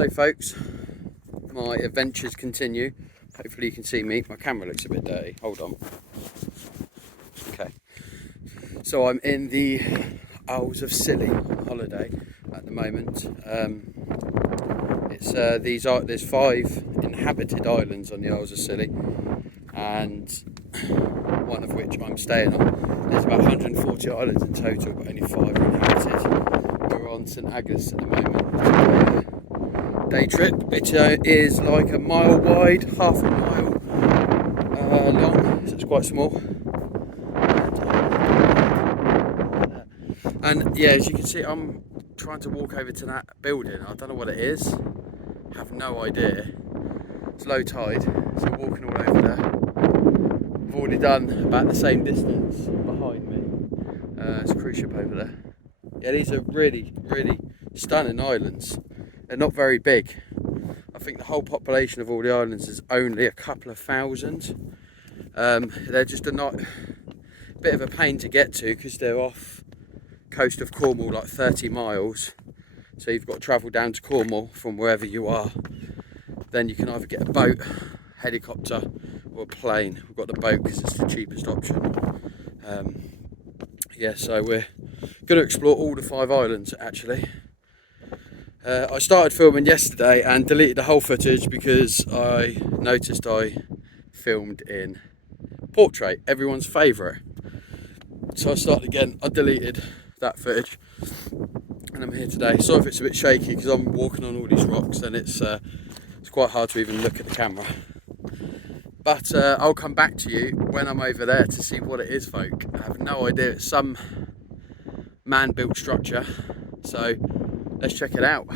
So folks, my adventures continue. Hopefully you can see me. My camera looks a bit dirty. Hold on. Okay. So I'm in the Isles of Scilly on holiday at the moment. There's 5 inhabited islands on the Isles of Scilly, and one of which I'm staying on. There's about 140 islands in total, but only 5 are inhabited. We're on St Agnes at the moment. Day trip, which is like a mile wide, half a mile long, so it's quite small. And yeah, as you can see, I'm trying to walk over to that building. I don't know what it is, have no idea. It's low tide, so walking all over there. I've already done about the same distance behind me. There's a cruise ship over there. Yeah, these are really, really stunning islands. They're not very big. I think the whole population of all the islands is only a couple of thousand. They're just a bit of a pain to get to because they're off coast of Cornwall, like 30 miles. So you've got to travel down to Cornwall from wherever you are. Then you can either get a boat, helicopter, or a plane. We've got the boat because it's the cheapest option. Yeah, so we're going to explore all the 5 islands actually. I started filming yesterday and deleted the whole footage because I noticed I filmed in portrait, everyone's favourite. So I started again. I deleted that footage and I'm here today. Sorry if it's a bit shaky because I'm walking on all these rocks and it's quite hard to even look at the camera. But I'll come back to you when I'm over there to see what it is, folk. I have no idea. It's some man-built structure. So let's check it out.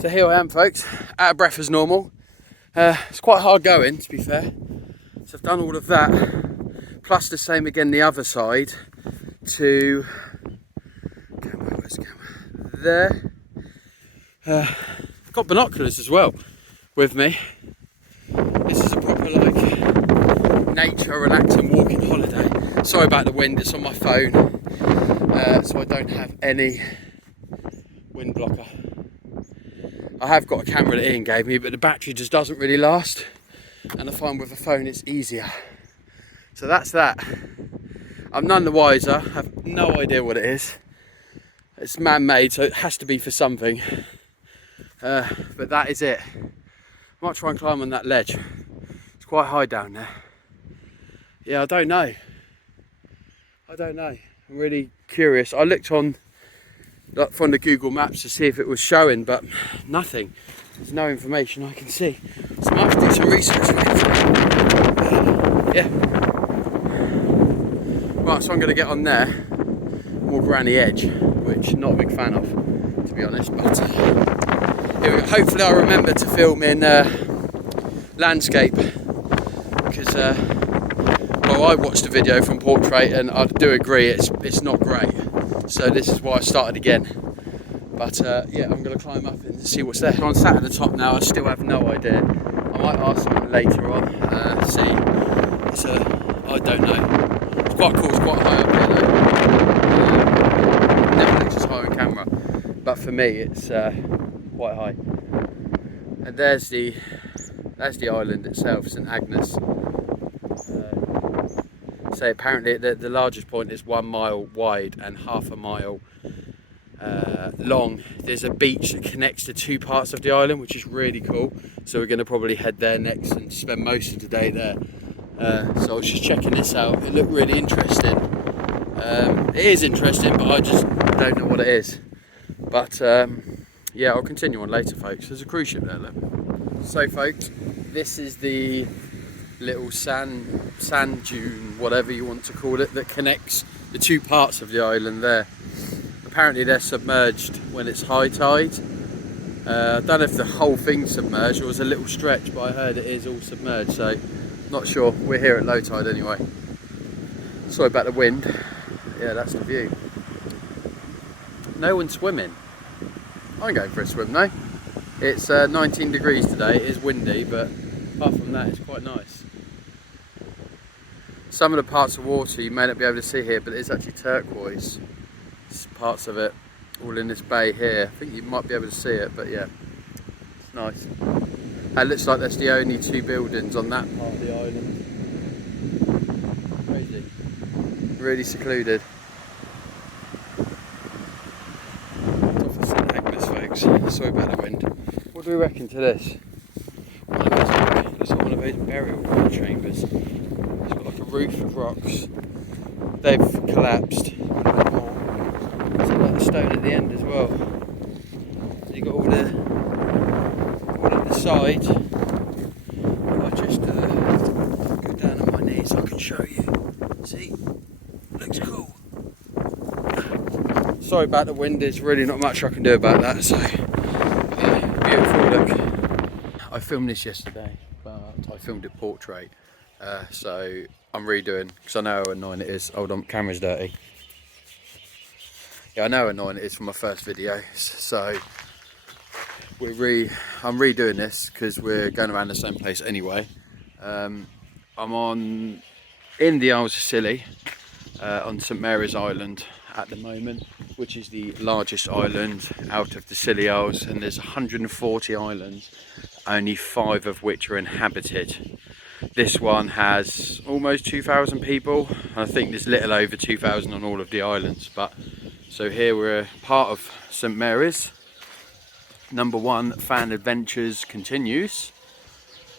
So here I am, folks, out of breath as normal. It's quite hard going, to be fair. So I've done all of that, plus the same again the other side to where's the camera? There. I've got binoculars as well with me. This is a proper like nature relaxing walking holiday. Sorry about the wind, it's on my phone, so I don't have any wind blocker. I have got a camera that Ian gave me, but the battery just doesn't really last, and I find with a phone it's easier. So that's that. I'm none the wiser, I have no idea what it is. It's man-made, so it has to be for something. But that is it. I might try and climb on that ledge. It's quite high down there. Yeah, I don't know. I'm really curious. I looked on from the Google Maps to see if it was showing, but nothing. There's no information I can see. So I might have to do some research later. Yeah. Right, so I'm going to get on there, walk around the edge, which I'm not a big fan of, to be honest. But here we go. Hopefully I'll remember to film in landscape, because well, I watched the video from portrait and I do agree it's not great. So this is why I started again. But yeah, I'm going to climb up and see what's there. I'm sat at the top now, I still have no idea. I might ask them later on, see. I don't know. It's quite cool, it's quite high up here though. Never looks as high on camera. But for me it's quite high. And there's the island itself, St Agnes. So apparently the largest point is 1 mile wide and half a mile long. There's a beach that connects the 2 parts of the island, which is really cool. So we're going to probably head there next and spend most of the day there. So I was just checking this out. It looked really interesting. It is interesting, but I just don't know what it is. But yeah, I'll continue on later, folks. There's a cruise ship there, look. So folks, this is the little sand dune, whatever you want to call it, that connects the 2 parts of the island there. Apparently they're submerged when it's high tide. I don't know if the whole thing's submerged or it's a little stretch, but I heard it is all submerged, so not sure. We're here at low tide anyway. Sorry about the wind. Yeah, that's the view. No one's swimming. I'm going for a swim though. It's 19 degrees today, it is windy, but apart from that it's quite nice. Some of the parts of water you may not be able to see here, but it's actually turquoise. It's parts of it all in this bay here. I think you might be able to see it, but yeah, it's nice. It looks like that's the only two buildings on that part of the island. Crazy. Really secluded. It's off the St Agnes, folks. Sorry about the wind. What do we reckon to this? Looks like one of those burial chambers. It's got like a roof of rocks. They've collapsed. There's a lot of stone at the end as well. So you got all at the side. I'll just go down on my knees so I can show you. See? Looks cool. Sorry about the wind, there's really not much I can do about that, so yeah, beautiful look. I filmed this yesterday, but I filmed it portrait, so I'm redoing, because I know how annoying it is. Hold on, camera's dirty. Yeah, I know how annoying it is from my first video, so I'm redoing this because we're going around the same place anyway. I'm in the Isles of Scilly, on St Mary's Island at the moment, which is the largest island out of the Scilly Isles, and there's 140 islands, only 5 of which are inhabited. This one has almost 2,000 people, and I think there's little over 2,000 on all of the islands. But so here we're part of St Mary's. Number 1 fan adventures continues.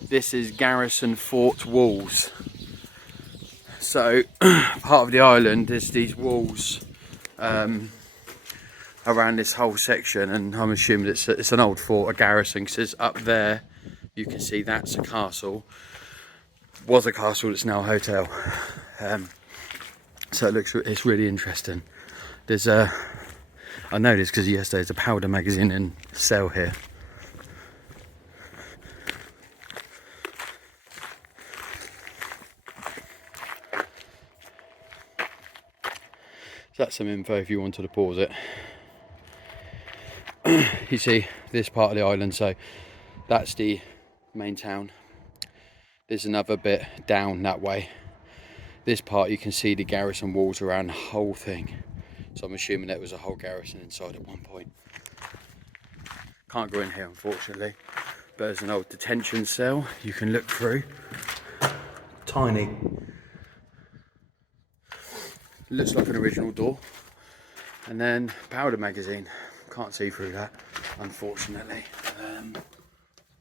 This is Garrison Fort walls. So part of the island is these walls around this whole section, and I'm assuming it's an old fort, a garrison, because up there you can see that's a castle. Was a castle, it's now a hotel. So it's really interesting. There's I know this because yesterday there's a powder magazine in sale here. So that's some info if you wanted to pause it. You see this part of the island, so that's the main town. There's another bit down that way. This part you can see the garrison walls around the whole thing. So I'm assuming that was a whole garrison inside at one point. Can't go in here unfortunately, but there's an old detention cell you can look through. Tiny. Looks like an original door. And then powder magazine. Can't see through that, unfortunately.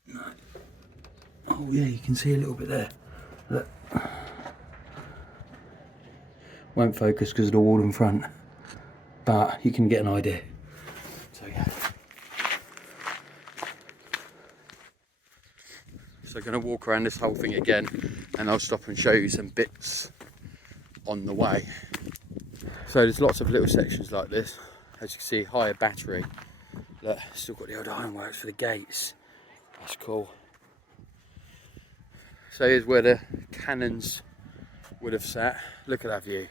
No. Oh yeah, you can see a little bit there. Look. Won't focus because of the wall in front, but you can get an idea. So yeah. So I'm going to walk around this whole thing again, and I'll stop and show you some bits on the way. So there's lots of little sections like this. As you can see, higher battery. Look, still got the old ironworks for the gates. That's cool. So here's where the cannons would have sat. Look at that view.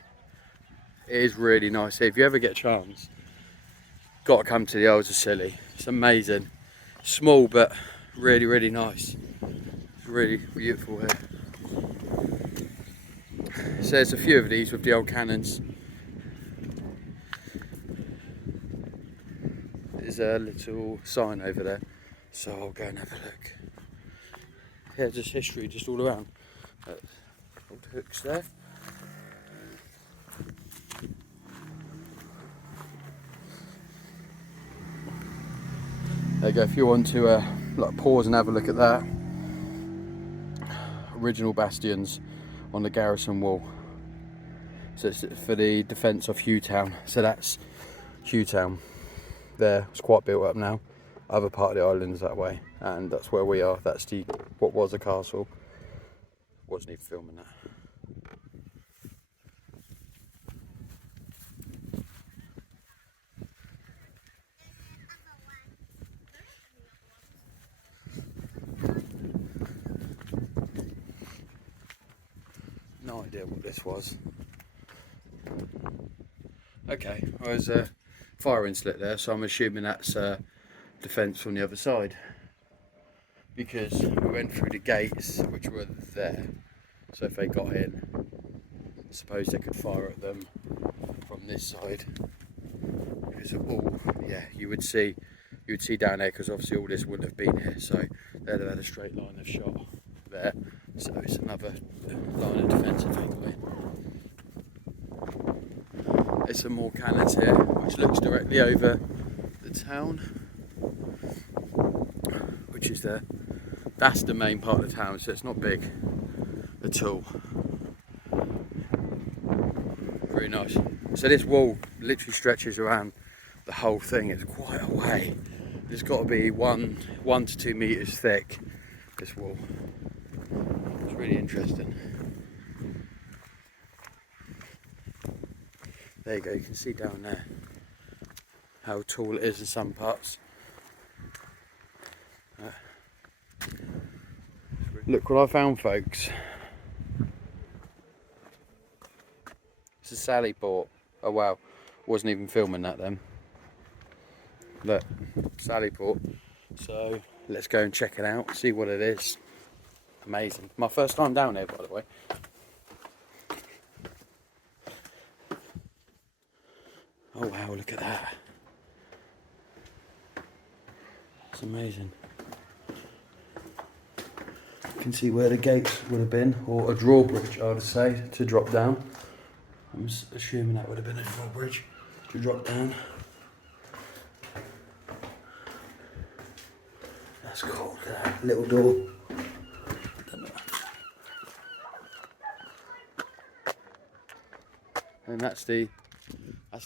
It is really nice here. If you ever get a chance, got to come to the Isles of Scilly. It's amazing. Small but really, really nice. It's really beautiful here. So there's a few of these with the old cannons. There's a little sign over there, so I'll go and have a look. Yeah, just history just all around. Old hooks there. There you go, if you want to like pause and have a look at that. Original bastions on the garrison wall. So it's for the defence of Hugh-town. So that's Hugh-town. There, it's quite built up now. Other part of the island is that way, and that's where we are. That's the what was a castle. Wasn't even filming that. No idea what this was. Okay, there's a firing slit there, so I'm assuming that's defence from the other side, because we went through the gates which were there, so if they got in, I suppose they could fire at them from this side, because of all, yeah, you would see you would see down there, because obviously all this wouldn't have been here, so they'd have had a straight line of shot there. So it's another line of defence takeaway. There's some more cannons here, which looks directly over the town, which is that's the main part of the town, so it's not big at all. Very nice. So this wall literally stretches around the whole thing. It's quite a way. It's got to be 1 to 2 meters thick, this wall. It's really interesting. There you go, you can see down there how tall it is in some parts. Look what I found, folks. It's a Sally port. Oh wow, wasn't even filming that then. Look, Sally port. So let's go and check it out, see what it is. Amazing. My first time down here, by the way. Oh wow, look at that. It's amazing. You can see where the gates would have been, or a drawbridge, I would say, to drop down. I'm assuming that would have been a drawbridge to drop down. That's cool, look at that little door. And that's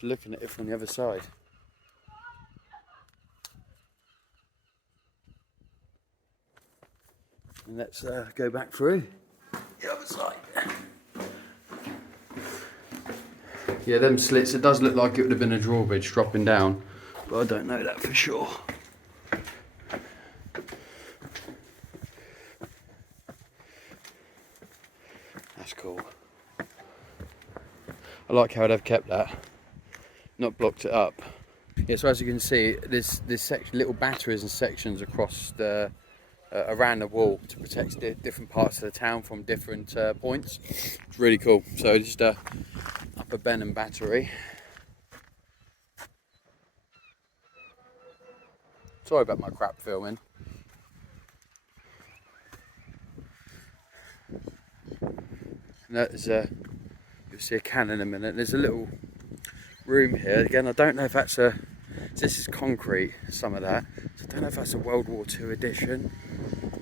looking at it from the other side. And let's go back through the other side. Yeah, them slits, it does look like it would have been a drawbridge dropping down, but I don't know that for sure. That's cool. I like how they've kept that, not blocked it up. Yeah, so as you can see, there's little batteries and sections across the around the wall to protect different parts of the town from different points. It's really cool. So just Upper Benham Battery. Sorry about my crap filming. And that's you'll see a cannon in a minute. There's a little room here. Again, I don't know if that's this is concrete, some of that. So I don't know if that's a World War II edition.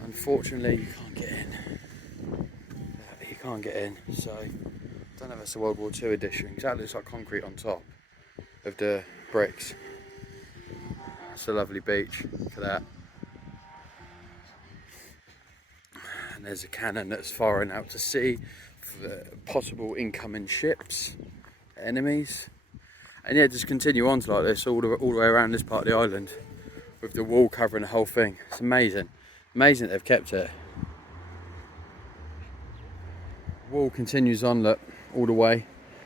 Unfortunately, you can't get in. You can't get in, so I don't know if that's a World War II edition, because that looks like concrete on top of the bricks. It's a lovely beach, look at that. And there's a cannon that's firing out to sea for possible incoming ships, enemies. And yeah, just continue on like this all the way around this part of the island, with the wall covering the whole thing. It's amazing. Amazing that they've kept it. Wall continues on, look, all the way.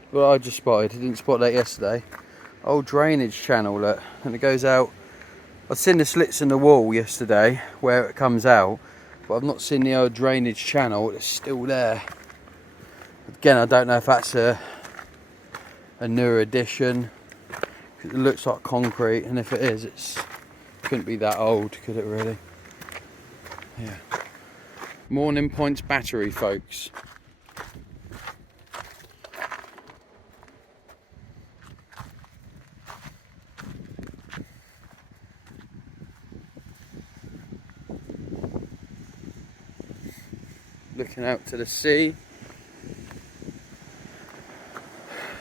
What I just spotted, I didn't spot that yesterday. Old drainage channel, look, and it goes out. I've seen the slits in the wall yesterday where it comes out, but I've not seen the old drainage channel. It's still there. Again, I don't know if that's a newer addition. It looks like concrete, and if it is, it couldn't be that old, could it really? Yeah. Morning Point's Battery, folks. Looking out to the sea.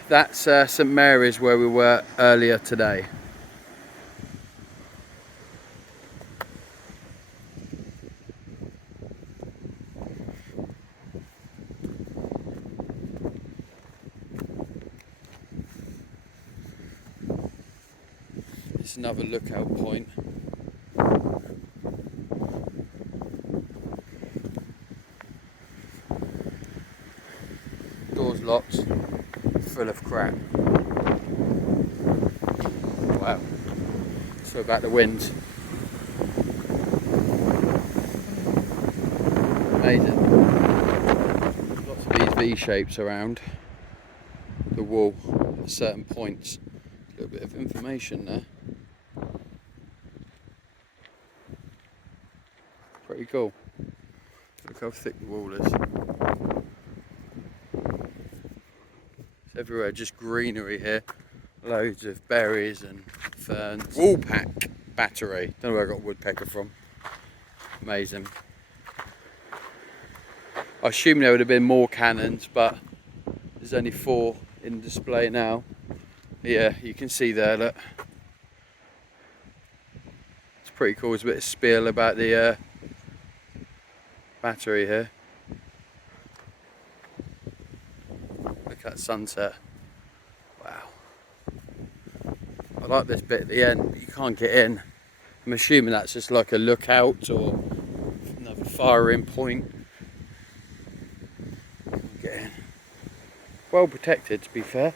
That's St Mary's, where we were earlier today. It's another lookout point. Doors locked, full of crap. Wow. So about the wind. Amazing. Lots of these V-shapes around the wall at certain points. A little bit of information there. Pretty cool. Look how thick the wall is. It's everywhere, just greenery here. Loads of berries and ferns. Woolpack battery. Don't know where I got woodpecker from. Amazing. I assume there would have been more cannons, but there's only 4 in display now. Yeah, you can see there, look. It's pretty cool. There's a bit of spiel about the battery here. Look at that sunset. Wow. I like this bit at the end, but you can't get in. I'm assuming that's just like a lookout or another firing point. Can't get in. Well protected, to be fair.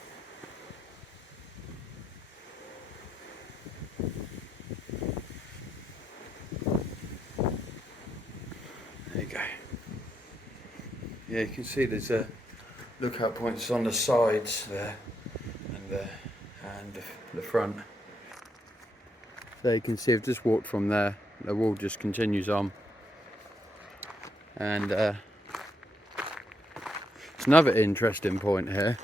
There you go. Yeah, you can see there's lookout points on the sides there and the front. So you can see I've just walked from there. The wall just continues on, and it's another interesting point here.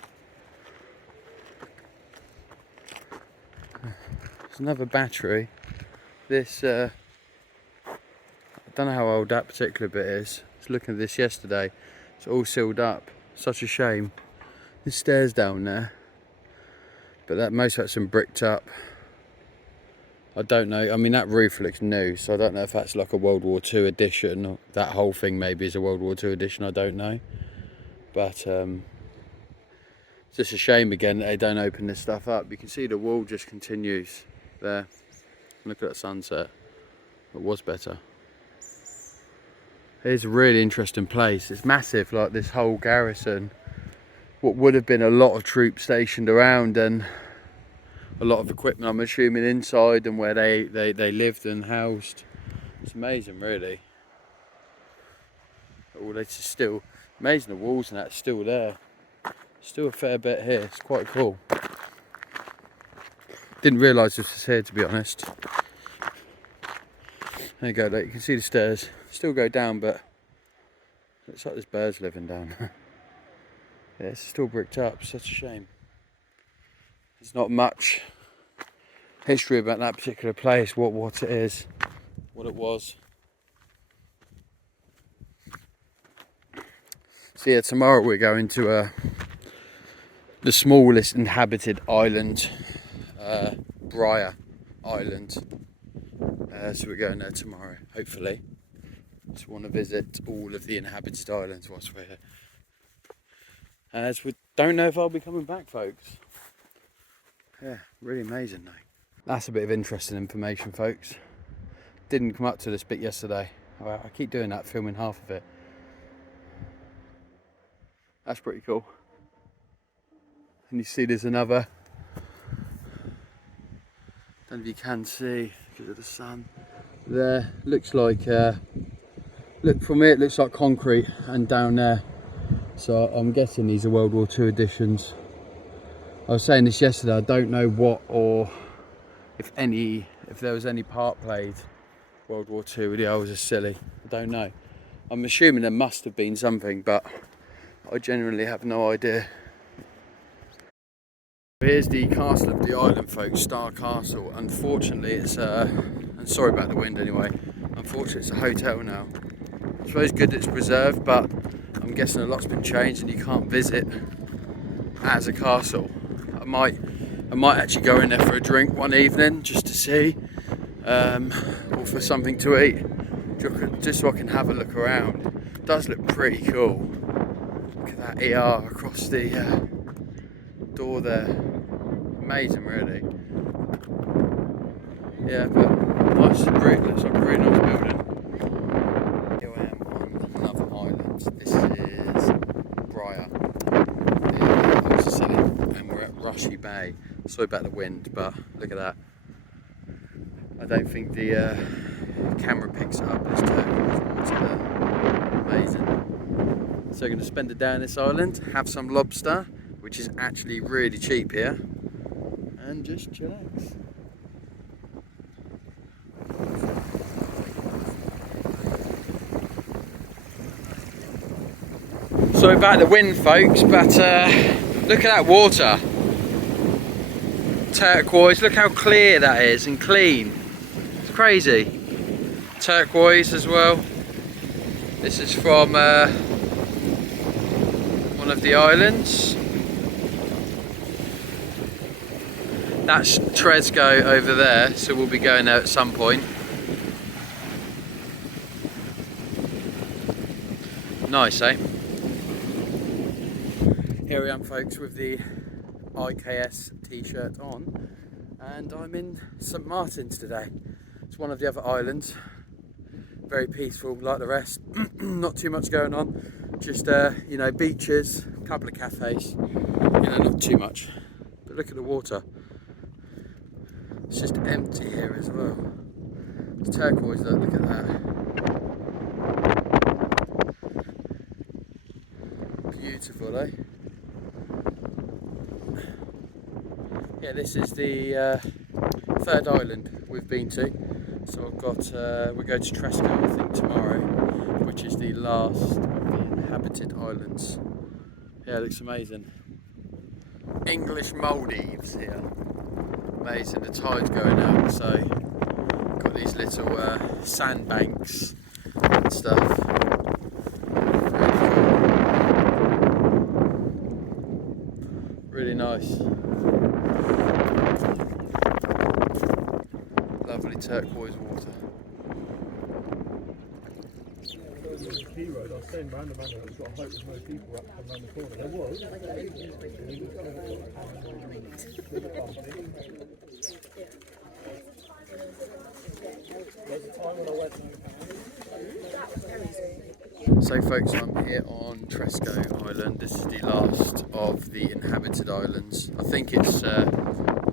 There's another battery. This I don't know how old that particular bit is. I was looking at this yesterday. It's all sealed up. Such a shame. There's stairs down there, but that most of that's been bricked up. I don't know. I mean, that roof looks new, so I don't know if that's like a World War II edition, or that whole thing maybe is a World War II edition. I don't know, but it's just a shame again that they don't open this stuff up. You can see the wall just continues there. Look at that sunset. It was better. It's a really interesting place. It's massive, like this whole garrison. What would have been a lot of troops stationed around, and a lot of equipment, I'm assuming, inside and where they lived and housed. It's amazing, really. Oh, it's still amazing. The walls and that's still there. Still a fair bit here. It's quite cool. Didn't realise this was here, to be honest. There you go. Look, you can see the stairs. Still go down, but looks like there's birds living down. Yeah, it's still bricked up. Such a shame. There's not much history about that particular place, what it is, what it was. So yeah, tomorrow we're going to the smallest inhabited island, Briar Island. So we're going there tomorrow, hopefully. Just want to visit all of the inhabited islands whilst we're here. As we don't know if I'll be coming back, folks. Yeah, really amazing though. That's a bit of interesting information, folks. Didn't come up to this bit yesterday. I keep doing that, filming half of it. That's pretty cool. And you see there's another. Don't know if you can see because of the sun. There, looks like, look from here, it looks like concrete, and down there. So I'm guessing these are World War II editions. I was saying this yesterday, I don't know what or if there was any part played World War II with the Isle of Scilly. I don't know. I'm assuming there must have been something, but I genuinely have no idea. Here's the castle of the island, folks, Star Castle. Unfortunately, it's and sorry about the wind anyway, unfortunately it's a hotel now. I suppose good that it's preserved, but I'm guessing a lot's been changed and you can't visit as a castle. I might actually go in there for a drink one evening just to see, or for something to eat, just so I can have a look around. It does look pretty cool. Look at that ER across the door there. Amazing, really. Yeah, but nice, looks like a really nice building. Here I am on another island. This is Briar, Isle of Scilly, and we're at Rushy Bay. Sorry about the wind, but look at that. I don't think the camera picks it up. It's turquoise water there. Amazing. So we're going to spend a day on this island, have some lobster, which is actually really cheap here, and just chillax. Sorry about the wind, folks, but look at that water. Turquoise, look how clear that is and clean. It's crazy. Turquoise as well. This is from one of the islands. That's Tresco over there, so we'll be going there at some point. Nice, eh? Here I am, folks, with the IKS t-shirt on, and I'm in St Martin's today. It's one of the other islands. Very peaceful like the rest. Not too much going on. Just you know, beaches, a couple of cafes. You know, not too much. But look at the water. It's just empty here as well. It's turquoise, look at that. Beautiful, eh? Yeah, this is the third island we've been to. So I've got, we go to Tresco, I think, tomorrow, which is the last of the inhabited islands. Yeah, it looks amazing. English Maldives here. Amazing, the tide's going out, so got these little sandbanks and stuff. Really nice. Lovely turquoise water. Key road, I was saying round the manor, it's got a hope there's no people up around the corner. There was. So folks, I'm here on Tresco Island. This is the last of the inhabited islands. I think it's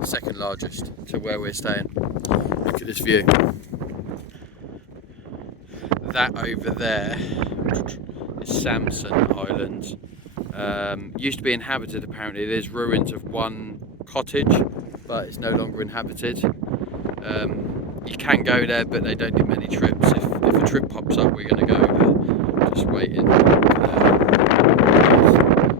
second largest to where we're staying. Look at this view. That over there is Samson Island. Used to be inhabited apparently. There's ruins of one cottage, but it's no longer inhabited. You can go there, but they don't do many trips. If a trip pops up, we're going to go, but just waiting.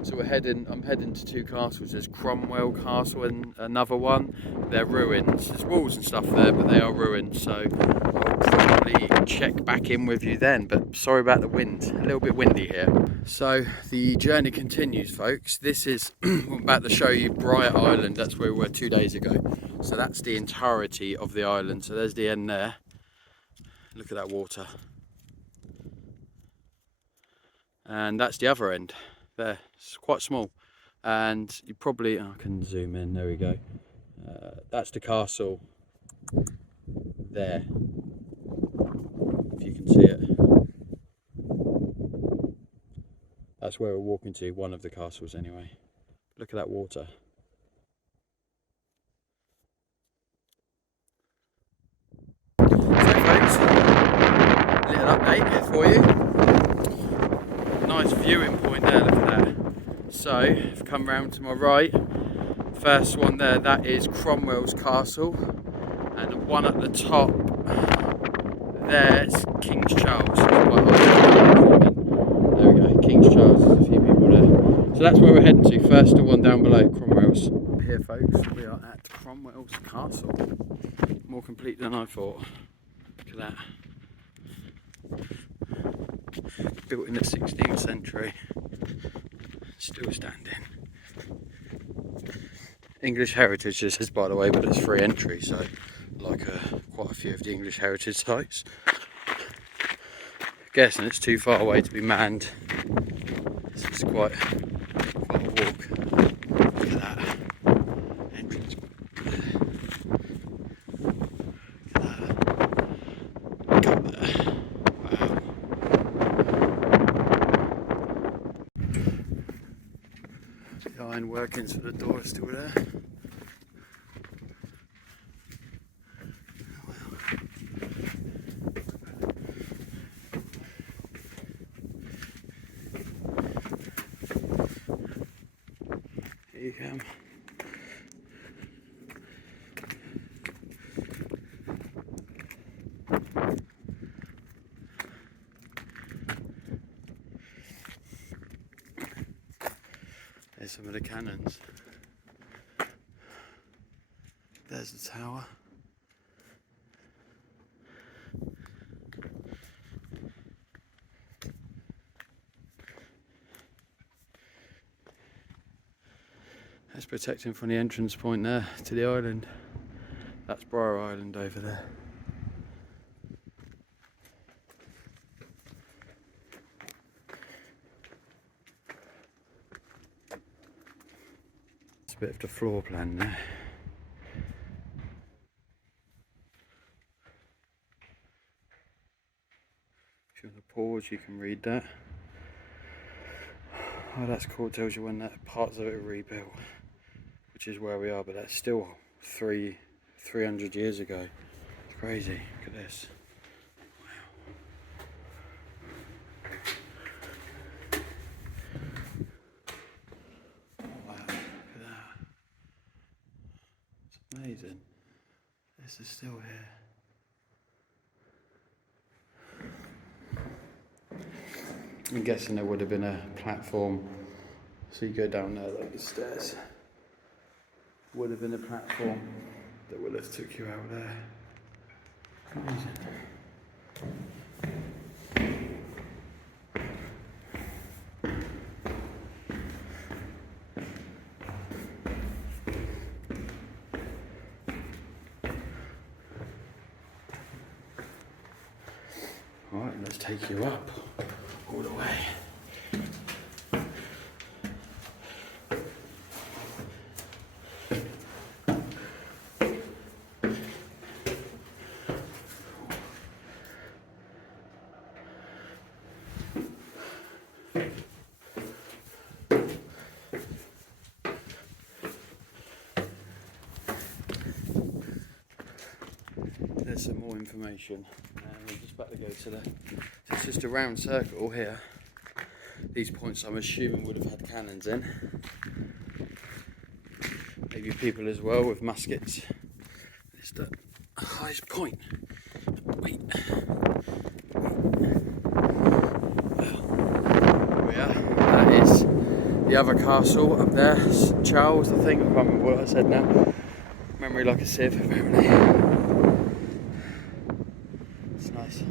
So I'm heading to two castles. There's Cromwell Castle and another one. They're ruins. There's walls and stuff there, but they are ruins. So I'll probably check back in with you then. But sorry about the wind. A little bit windy here. So the journey continues, folks. This is I'm about to show you Bright Island. That's where we were 2 days ago. So that's the entirety of the island. So there's the end there. Look at that water. And that's the other end there. It's quite small, and you probably, I can zoom in, there we go. That's the castle there, if you can see it. That's where we're walking to, one of the castles anyway. Look at that water. So folks, a little update for you. Nice viewing point there, look at that. So, I've come round to my right. First one there, that is Cromwell's castle. And the one at the top, there's King's Charles. There we go, King's Charles, there's a few people there. So that's where we're heading to, first the one down below, Cromwell's. Here folks, we are at Cromwell's castle. More complete than I thought. Look at that. Built in the 16th century, still standing. English Heritage this is, by the way, but it's free entry, so like quite a few of the English Heritage sites. Guessing it's too far away to be manned. This is quite a walk. Look at that entrance. Look at that. Look up there. Iron workings for the door still there. Here you come. There's some of the cannons. There's the tower. That's protecting from the entrance point there to the island. That's Briar Island over there. It's a bit of the floor plan there. If you want to pause, you can read that. Oh, that's cool. It tells you when that parts of it are rebuilt, which is where we are, but that's still 300 years ago. It's crazy. Look at this. Wow. Wow, look at that. It's amazing. This is still here. I'm guessing there would have been a platform, so you go down there like the stairs. Would have been a platform that would have took you out there. Amazing. Alright, let's take you up all the way. There's some more information, and we're just about to go to the. It's just a round circle here. These points, I'm assuming, would have had cannons in. Maybe people as well with muskets. It's the highest point. Wait. Well, here we are. That is the other castle up there. Charles, I think. I can't remember what I said now. Memory like a sieve, apparently. It's nice.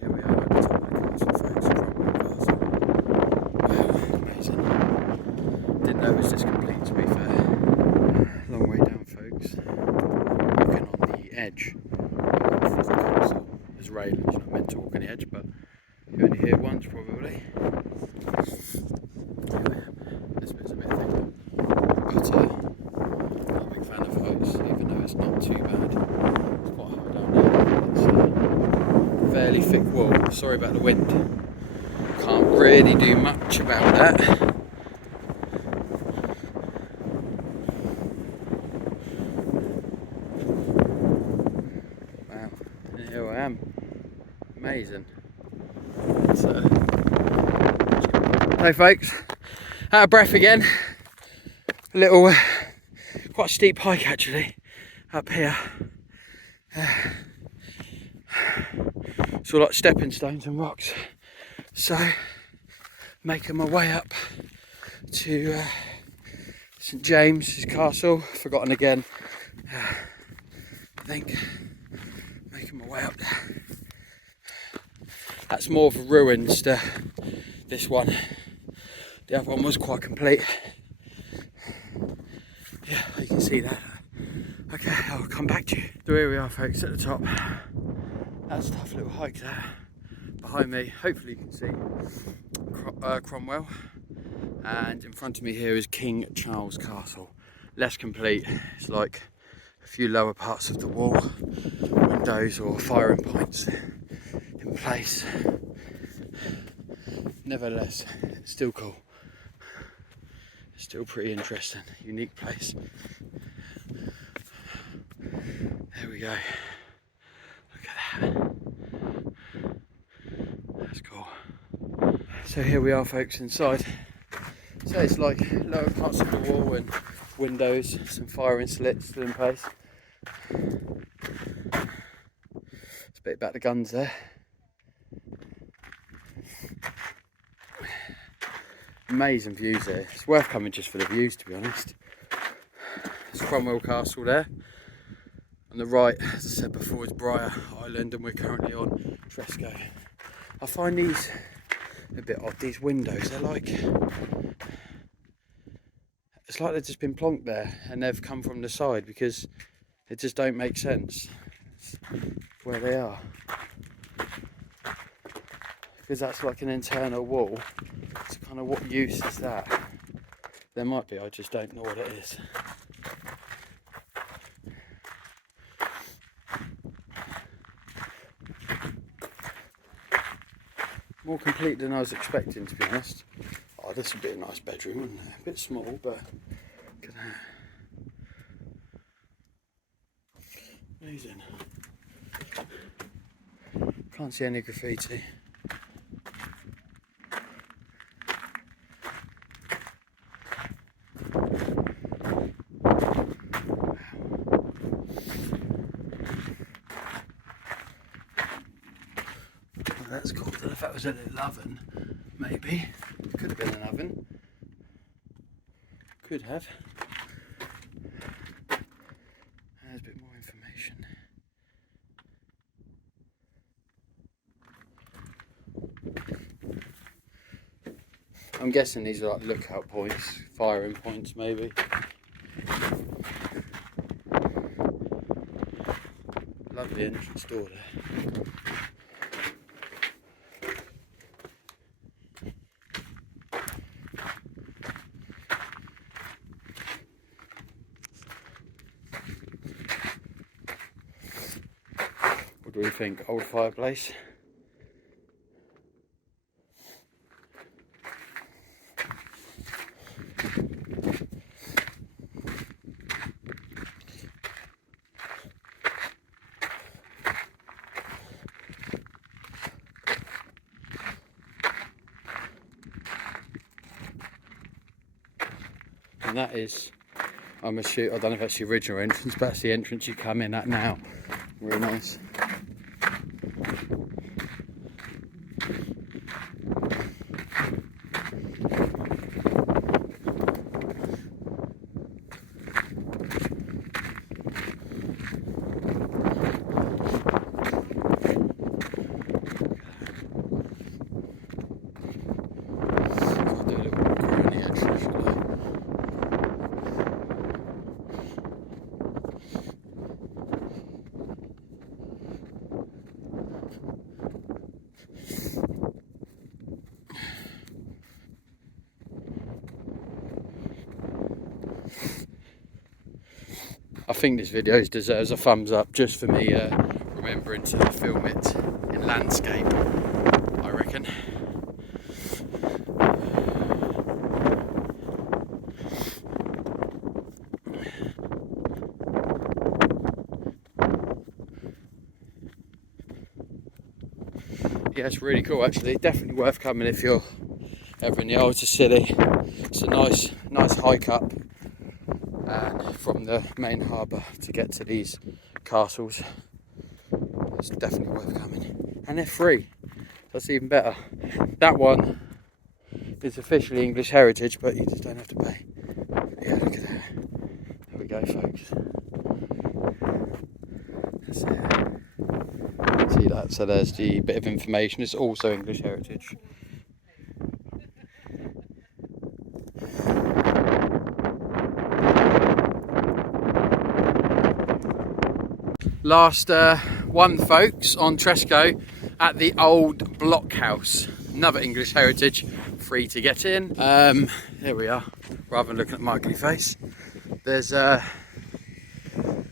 Here we are at the top of the castle, folks. Castle. Wow, amazing. Didn't know it was this complete, to be fair. Long way down, folks. Walking on the edge of the castle. There's railings, you're not meant to walk on the edge, but you're only here once, probably. Here I am. This bit's a bit thick. But I'm a big fan of heights, even though it's not too bad. It's quite high down there. It's a fairly thick wall. Sorry about the wind. Can't really do much about that. Wow, and here I am. Amazing. Hey folks, out of breath again. A little, quite a steep hike actually, up here. It's all like stepping stones and rocks. So, making my way up to St James's Castle. Forgotten again. I think making my way up there. That's more of a ruins to this one. The other one was quite complete. Yeah, you can see that. Okay, I'll come back to you. So here we are, folks, at the top. That's a tough little hike there. Behind me, hopefully you can see Cromwell. And in front of me here is King Charles Castle. Less complete. It's like a few lower parts of the wall, windows or firing points in place. Nevertheless, it's still cool. It's still pretty interesting, unique place. There we go. Look at that. That's cool. So here we are, folks, inside. So it's like lower parts of the wall and windows, some firing slits still in place. It's a bit about the guns there. Amazing views here. It's worth coming just for the views, to be honest. There's Cromwell Castle there. On the right, as I said before, is Briar Island, and we're currently on Tresco. I find these a bit odd, these windows. They're like, it's like they've just been plonked there and they've come from the side, because it just don't make sense where they are. Because that's like an internal wall. So kind of what use is that? There might be, I just don't know what it is. More complete than I was expecting, to be honest. Oh, this would be a nice bedroom, wouldn't it? A bit small, but look at that. Amazing. Can't see any graffiti. That's cool. I don't know if that was a little oven, maybe. Could have been an oven. Could have. There's a bit more information. I'm guessing these are like lookout points, firing points maybe. Lovely entrance door there. What do we think? Old fireplace? And that is, I'm assuming, I don't know if that's the original entrance, but that's the entrance you come in at now. Really nice. I think this video deserves a thumbs up just for me remembering to film it in landscape, I reckon. Yeah, it's really cool actually. Definitely worth coming if you're ever in the Isle of Scilly. It's a nice hike up from the main harbour to get to these castles. It's definitely worth coming, and they're free. That's even better. That one is officially English heritage, but you just don't have to pay. Yeah, look at that. There we go, folks. That's it. See that? So there's the bit of information. It's also English heritage. Last one, folks, on Tresco at the old blockhouse. Another English heritage, free to get in. There we are, rather than looking at my ugly face. There's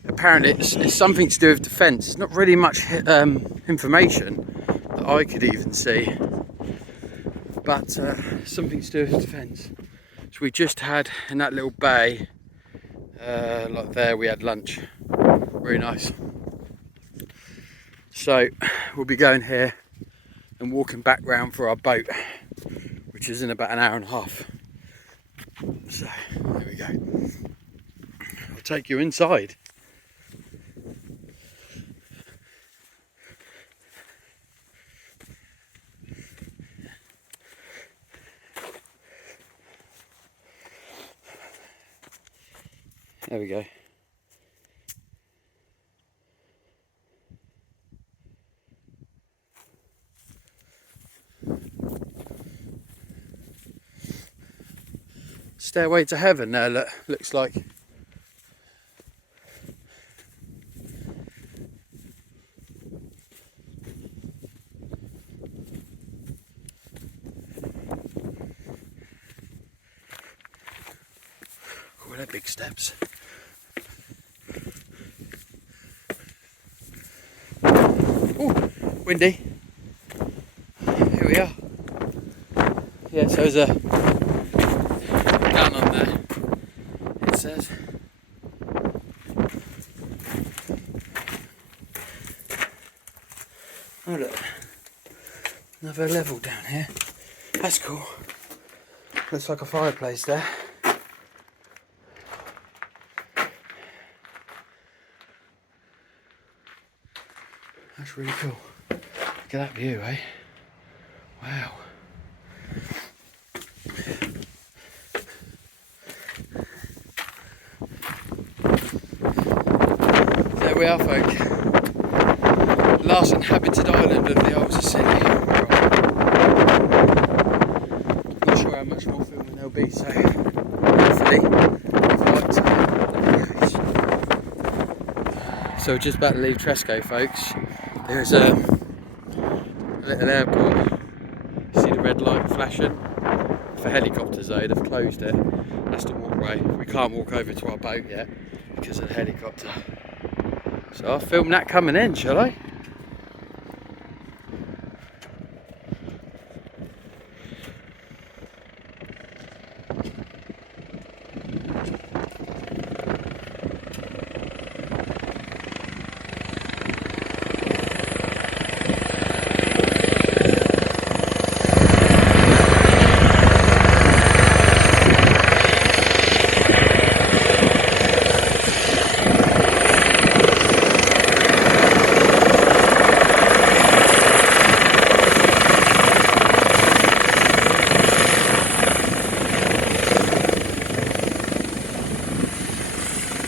apparently it's something to do with defence. It's not really much information that I could even see, but something to do with defence. So we just had in that little bay, like there, we had lunch. Very nice. So we'll be going here and walking back round for our boat, which is in about an hour and a half. So there we go. I'll take you inside. There we go. Stairway to heaven there, look, looks like. Oh, they're big steps. Oh, windy. Here we are. Yeah, so there's a gun on there, it says. Oh look, another level down here. That's cool. Looks like a fireplace there. That's really cool. Look at that view, eh? Wow. There we are, folk. Last inhabited island of the Isle of Scilly. Not sure how much more filming there'll be, so hopefully I've liked the videos. So we're just about to leave Tresco, folks. There's a little airport. You see the red light flashing? For helicopters though, they've closed it. That's the walkway. We can't walk over to our boat yet because of the helicopter. So I'll film that coming in, shall I?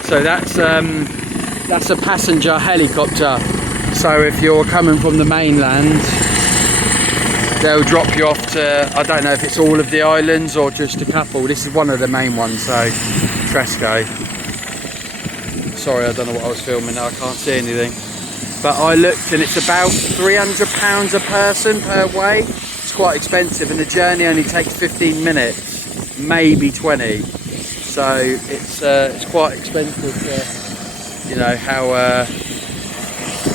So that's a passenger helicopter. So if you're coming from the mainland, they'll drop you off to, I don't know if it's all of the islands or just a couple. This is one of the main ones, so Tresco. Sorry, I don't know what I was filming now, I can't see anything. But I looked and it's about £300 a person per way. It's quite expensive and the journey only takes 15 minutes, maybe 20. So it's quite expensive for, you know, how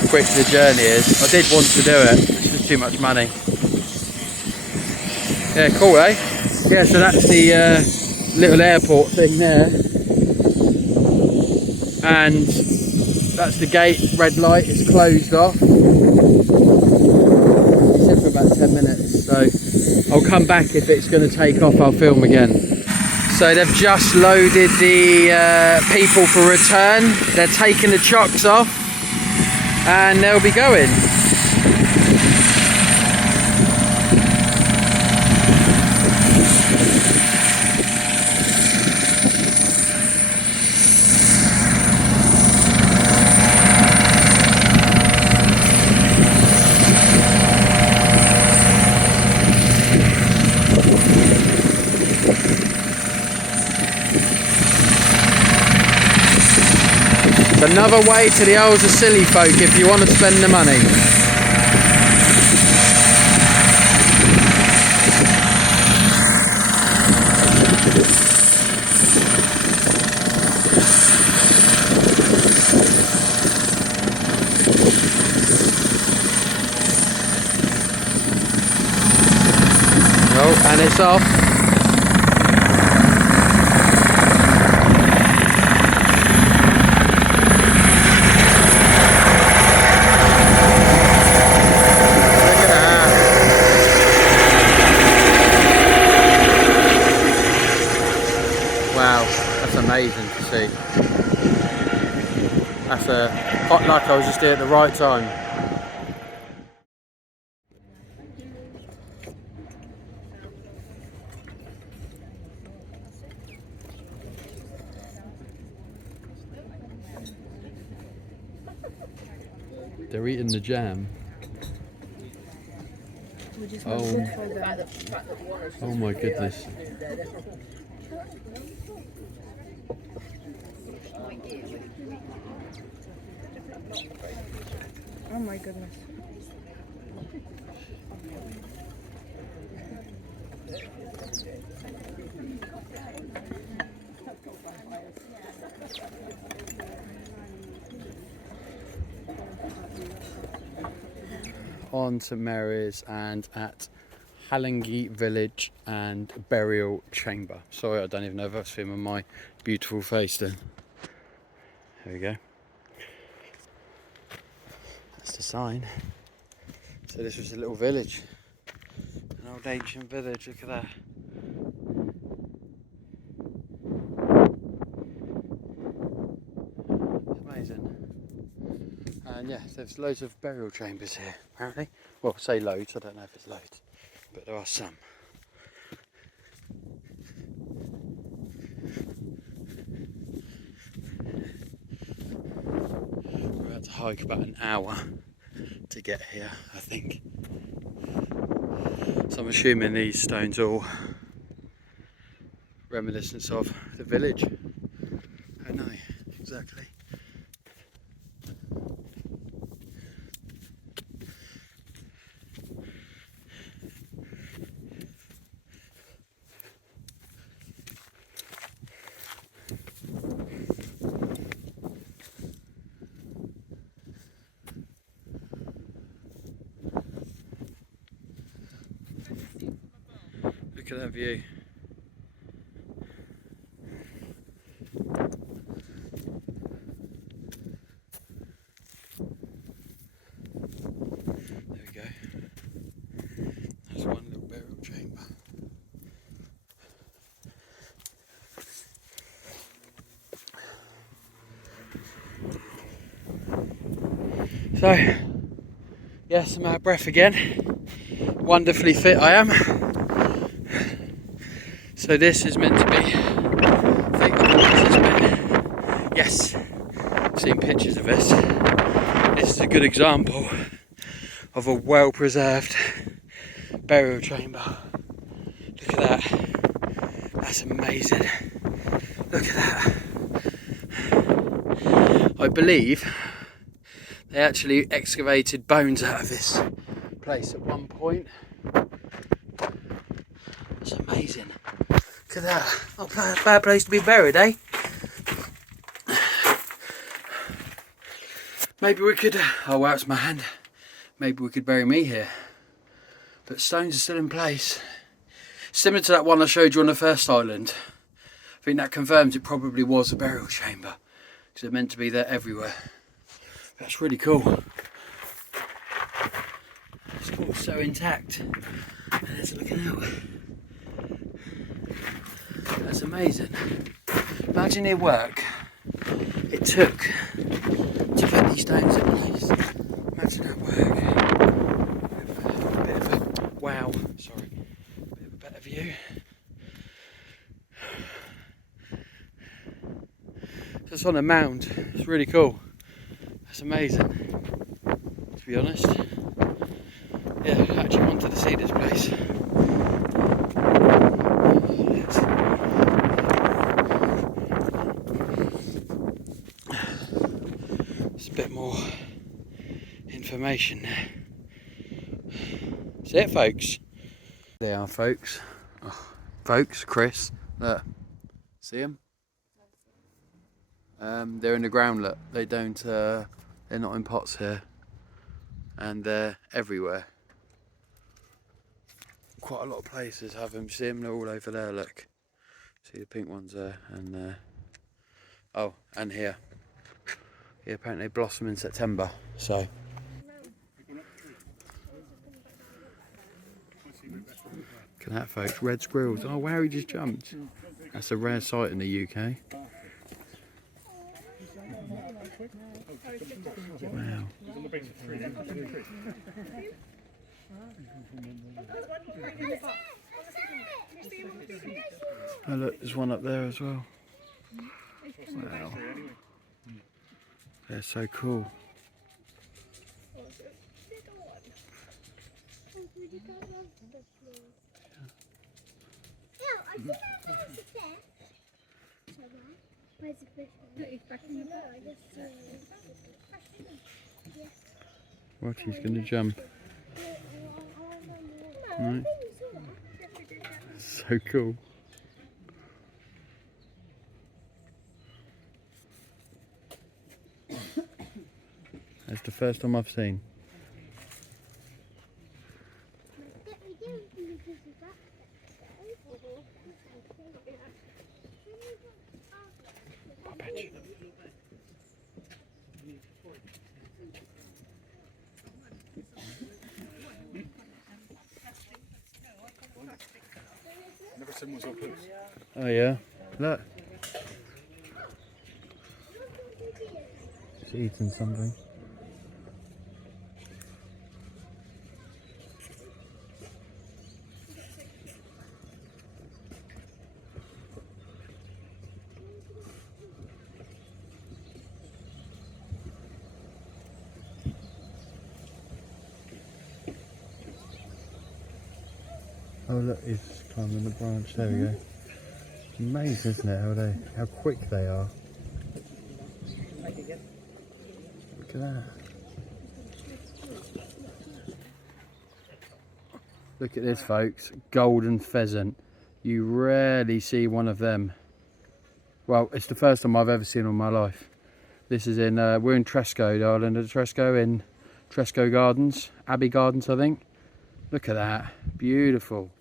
quick the journey is. I did want to do it, it's just too much money. Yeah, cool, eh? Yeah, so that's the little airport thing there. And that's the gate, red light, it's closed off. It's in for about 10 minutes, so I'll come back if it's going to take off, I'll film again. So they've just loaded the people for return. They're taking the chocks off and they'll be going. It's another way to the Isle of Scilly, folk, if you want to spend the money. Oh, and it's off. Wow, that's amazing to see. That's a hot luck, I was just here at the right time. They're eating the jam. Oh, oh my goodness. Oh my goodness. On St Mary's and at Halangi Village and Burial Chamber. Sorry, I don't even know if that's filming my beautiful face then. There we go. That's the sign. So this was a little village. An old ancient village, look at that. It's amazing. And yeah, there's loads of burial chambers here, apparently. Well, I say loads, I don't know if it's loads, but there are some. We're about to hike about an hour to get here, I think. So I'm assuming these stones are all reminiscence of the village. I don't know exactly. Look at that view. There we go. There's one little burial chamber. So, yes, I'm out of breath again. Wonderfully fit I am. So this is meant to be, I think, yes, I've seen pictures of this. This is a good example of a well preserved burial chamber. Look at that, that's amazing. Look at that. I believe they actually excavated bones out of this place at one point. That's amazing. Look at that. Not a bad place to be buried, eh? Maybe we could... oh wow, it's my hand. Maybe we could bury me here. But stones are still in place. Similar to that one I showed you on the first island. I think that confirms it probably was a burial chamber. Because they're meant to be there everywhere. That's really cool. It's all so intact. And it's looking out. That's amazing. Imagine the work it took to put these stones in place. Imagine that work. A bit of a wow, sorry. A bit of a better view. Just on a mound. It's really cool. That's amazing. To be honest. Yeah, I actually wanted to see this place. There's a bit more information there. That's it, folks. They are, folks. Oh, folks, Chris, look. See them? They're in the ground, look. They don't, they're not in pots here. And they're everywhere. Quite a lot of places have them. See them? They're all over there, look. See the pink ones there and there. Oh, and here. Yeah, apparently they blossom in September, so. Look at that, folks. Red squirrels. Oh wow, he just jumped. That's a rare sight in the UK. Wow. Oh look, there's one up there as well. Wow. They're so cool. I think that's a fish. Where's the fish? I just Watch, he's going to jump. Right. So cool. That's the first time I've seen. I bet you. Never seen one so close. Oh yeah, look. It's eating something. Oh look, he's climbing the branch. There we go. It's amazing, isn't it? How quick they are. Look at that. Look at this, folks. Golden pheasant. You rarely see one of them. Well, it's the first time I've ever seen them in my life. This is in, we're in Tresco, the island of Tresco, in Tresco Gardens, Abbey Gardens, I think. Look at that. Beautiful.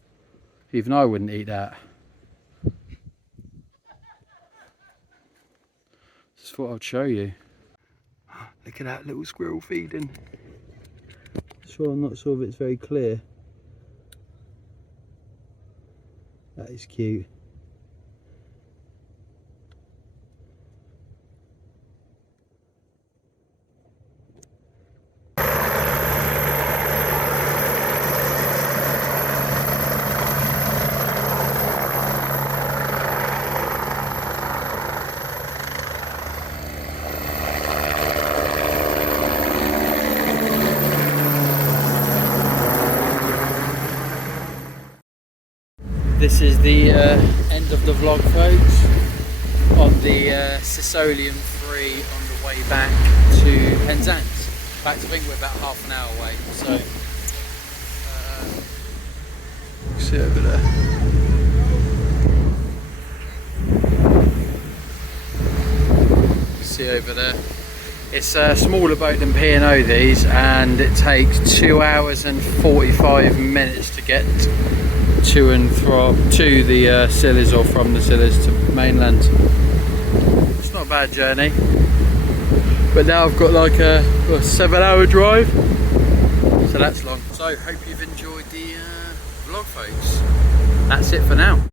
Even I wouldn't eat that. Just thought I'd show you. Look at that little squirrel feeding. Sure, I'm not sure if it's very clear. That is cute. This is the end of the vlog, folks, on the Sicilian 3 on the way back to Penzance. In fact, I think we're about half an hour away, so see over there. See over there. It's a smaller boat than P&O these, and it takes 2 hours and 45 minutes to get to and from to the Scillies, or from the Scillies to mainland. It's not a bad journey, but now I've got like a 7-hour drive, so that's long. So hope you've enjoyed the vlog, folks. That's it for now.